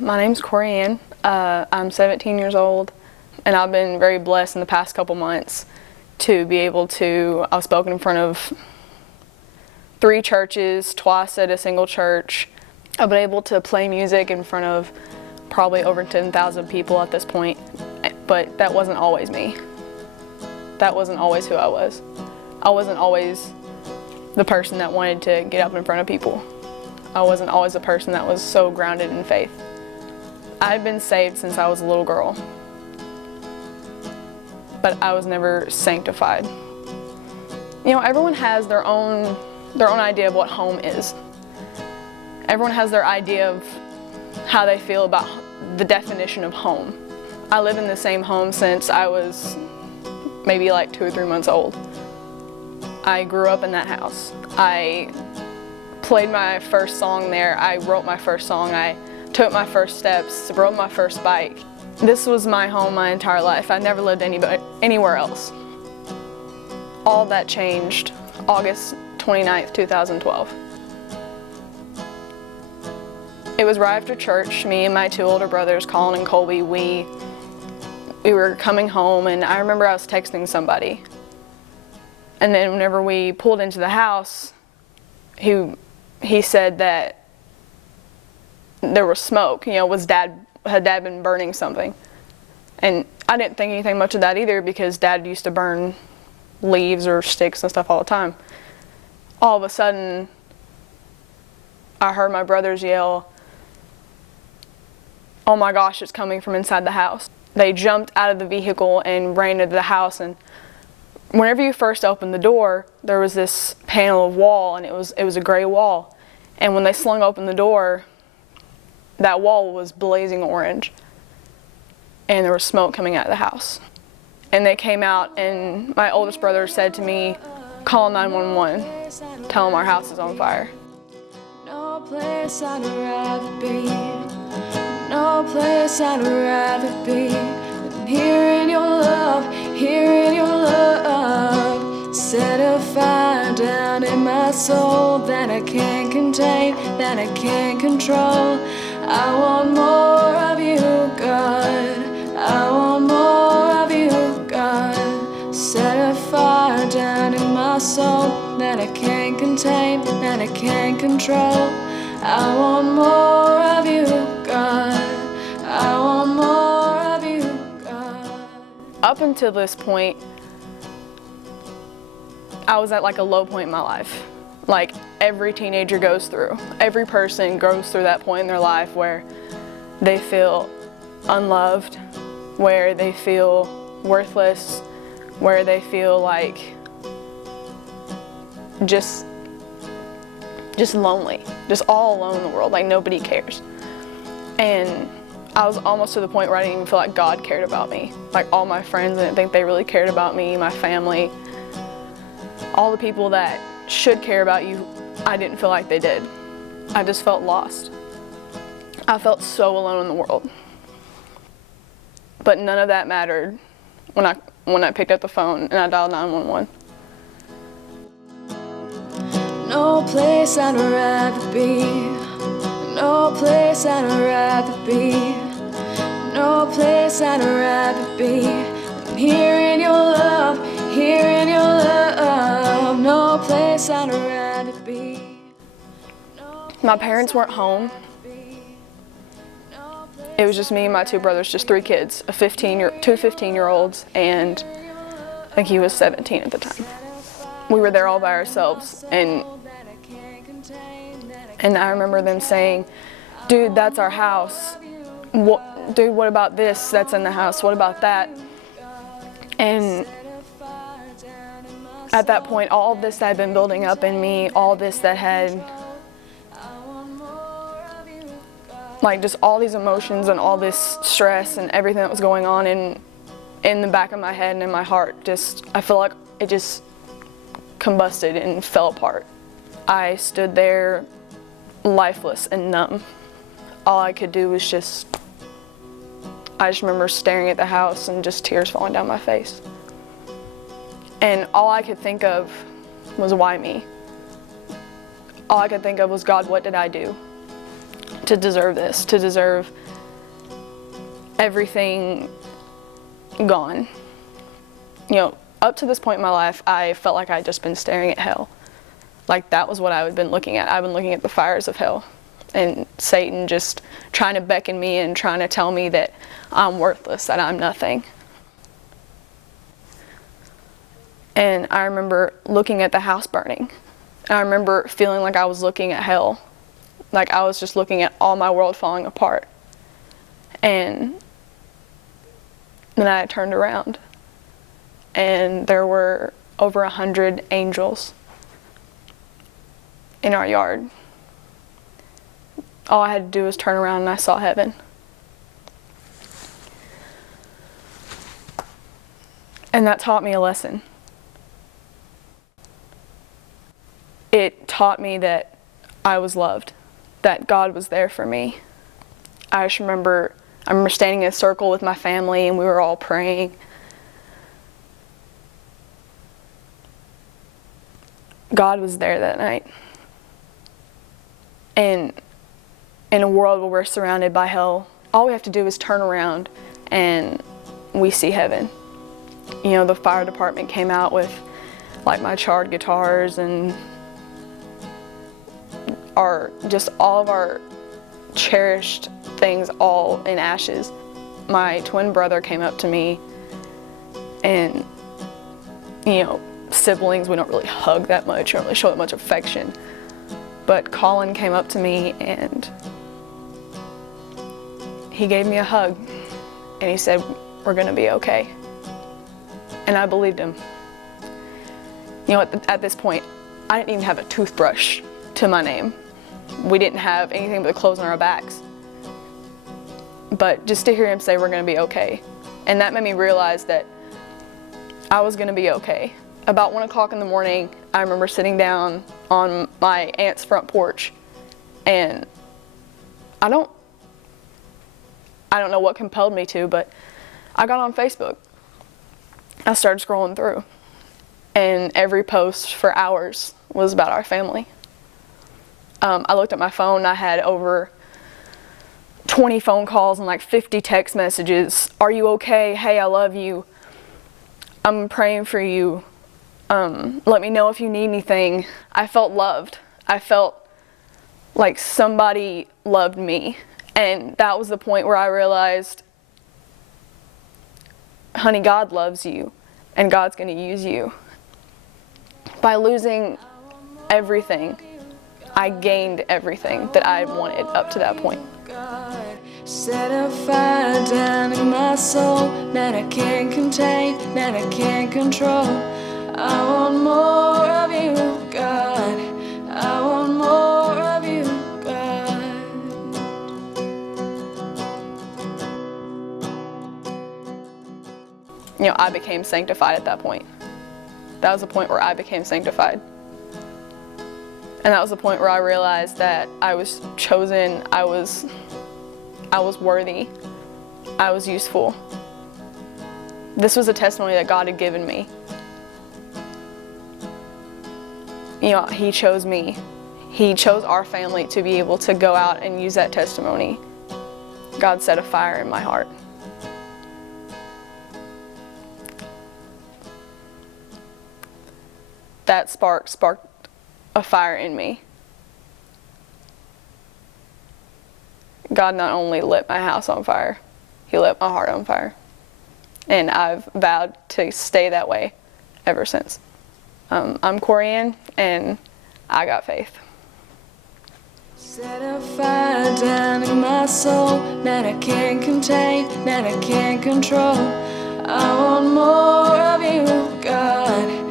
My name's Corianne. I'm 17 years old, and I've been very blessed in the past couple months to be able to, I've spoken in front of 3 churches, twice at a single church. I've been able to play music in front of probably over 10,000 people at this point, but that wasn't always me. That wasn't always who I was. I wasn't always the person that wanted to get up in front of people. I wasn't always the person that was so grounded in faith. I've been saved since I was a little girl, but I was never sanctified. You know, everyone has their own idea of what home is. Everyone has their idea of how they feel about the definition of home. I lived in the same home since I was maybe like 2 or 3 months old. I grew up in that house. I played my first song there. I wrote my first song. I took my first steps, rode my first bike. This was my home my entire life. I never lived anywhere else. All that changed August 29th, 2012. It was right after church. Me and my 2 older brothers, Colin and Colby, we were coming home, and I remember I was texting somebody. And then whenever we pulled into the house, he said that there was smoke. You know, had Dad been burning something? And I didn't think anything much of that either, because Dad used to burn leaves or sticks and stuff all the time. All of a sudden, I heard my brothers yell, "Oh my gosh, it's coming from inside the house." They jumped out of the vehicle and ran into the house, and whenever you first opened the door, there was this panel of wall, and it was a gray wall. And when they slung open the door, that wall was blazing orange, and there was smoke coming out of the house. And they came out, and my oldest brother said to me, "Call 911, tell them our house is on fire." No place I'd rather be, no place I'd rather be than here in your love, here in your love. Set a fire down in my soul that I can't contain, that I can't control. I want more of you, God. I want more of you, God. Set a fire down in my soul that I can't contain, that I can't control. I want more of you, God. I want more of you, God. Up until this point, I was at like a low point in my life. Like every teenager goes through. Every person goes through that point in their life where they feel unloved, where they feel worthless, where they feel like just lonely, just all alone in the world, like nobody cares. And I was almost to the point where I didn't even feel like God cared about me. Like all my friends, I didn't think they really cared about me, my family. All the people that should care about you, I didn't feel like they did. I just felt lost. I felt so alone in the world. But none of that mattered when I picked up the phone and I dialed 911. No place I'd rather be, no place I'd rather be, no place I'd rather be than here in your love, here in your love. No place I'd rather be. My parents weren't home. It was just me and my 2 brothers, just 3 kids, two 15-year-olds, and I think he was 17 at the time. We were there all by ourselves, and I remember them saying, "Dude, that's our house. Dude, what about this that's in the house? What about that?" And at that point, all of this that had been building up in me, all this that had, like just all these emotions and all this stress and everything that was going on in the back of my head and in my heart, I feel like it just combusted and fell apart. I stood there lifeless and numb. All I could do was I just remember staring at the house and just tears falling down my face. And all I could think of was, why me? All I could think of was, God, what did I do? to deserve this, to deserve everything gone. You know, up to this point in my life, I felt like I'd just been staring at hell. Like that was what I had been looking at. I've been looking at the fires of hell and Satan just trying to beckon me and trying to tell me that I'm worthless, that I'm nothing. And I remember looking at the house burning. And I remember feeling like I was looking at hell. Like I was just looking at all my world falling apart. And then I turned around. And there were over 100 angels in our yard. All I had to do was turn around and I saw heaven. And that taught me a lesson. It taught me that I was loved, that God was there for me. I remember standing in a circle with my family and we were all praying. God was there that night. And in a world where we're surrounded by hell, all we have to do is turn around and we see heaven. You know, the fire department came out with like my charred guitars and just all of our cherished things all in ashes. My twin brother came up to me, and you know, siblings, we don't really hug that much, we don't really show that much affection. But Colin came up to me and he gave me a hug and he said, "We're gonna be okay." And I believed him. You know, at this point, I didn't even have a toothbrush to my name. We didn't have anything but the clothes on our backs. But just to hear him say, "We're gonna be okay," and that made me realize that I was gonna be okay. About 1 o'clock in the morning, I remember sitting down on my aunt's front porch, and I don't know what compelled me to, but I got on Facebook. I started scrolling through, and every post for hours was about our family. I looked at my phone, I had over 20 phone calls and like 50 text messages. "Are you okay? Hey, I love you. I'm praying for you. Let me know if you need anything." I felt loved. I felt like somebody loved me. And that was the point where I realized, honey, God loves you and God's going to use you. By losing everything, I gained everything that I wanted up to that point. Set a fire down in my soul that I can't contain, that I can't control. I want more of you, God. I want more of you, God. You know, I became sanctified at that point. That was the point where I became sanctified. And that was the point where I realized that I was chosen, I was worthy, I was useful. This was a testimony that God had given me. You know, He chose me. He chose our family to be able to go out and use that testimony. God set a fire in my heart. That sparked a fire in me. God not only lit my house on fire, He lit my heart on fire. And I've vowed to stay that way ever since. I'm Corianne, and I got faith. Set a fire down in my soul that I can't contain, that I can't control. I want more of you, God.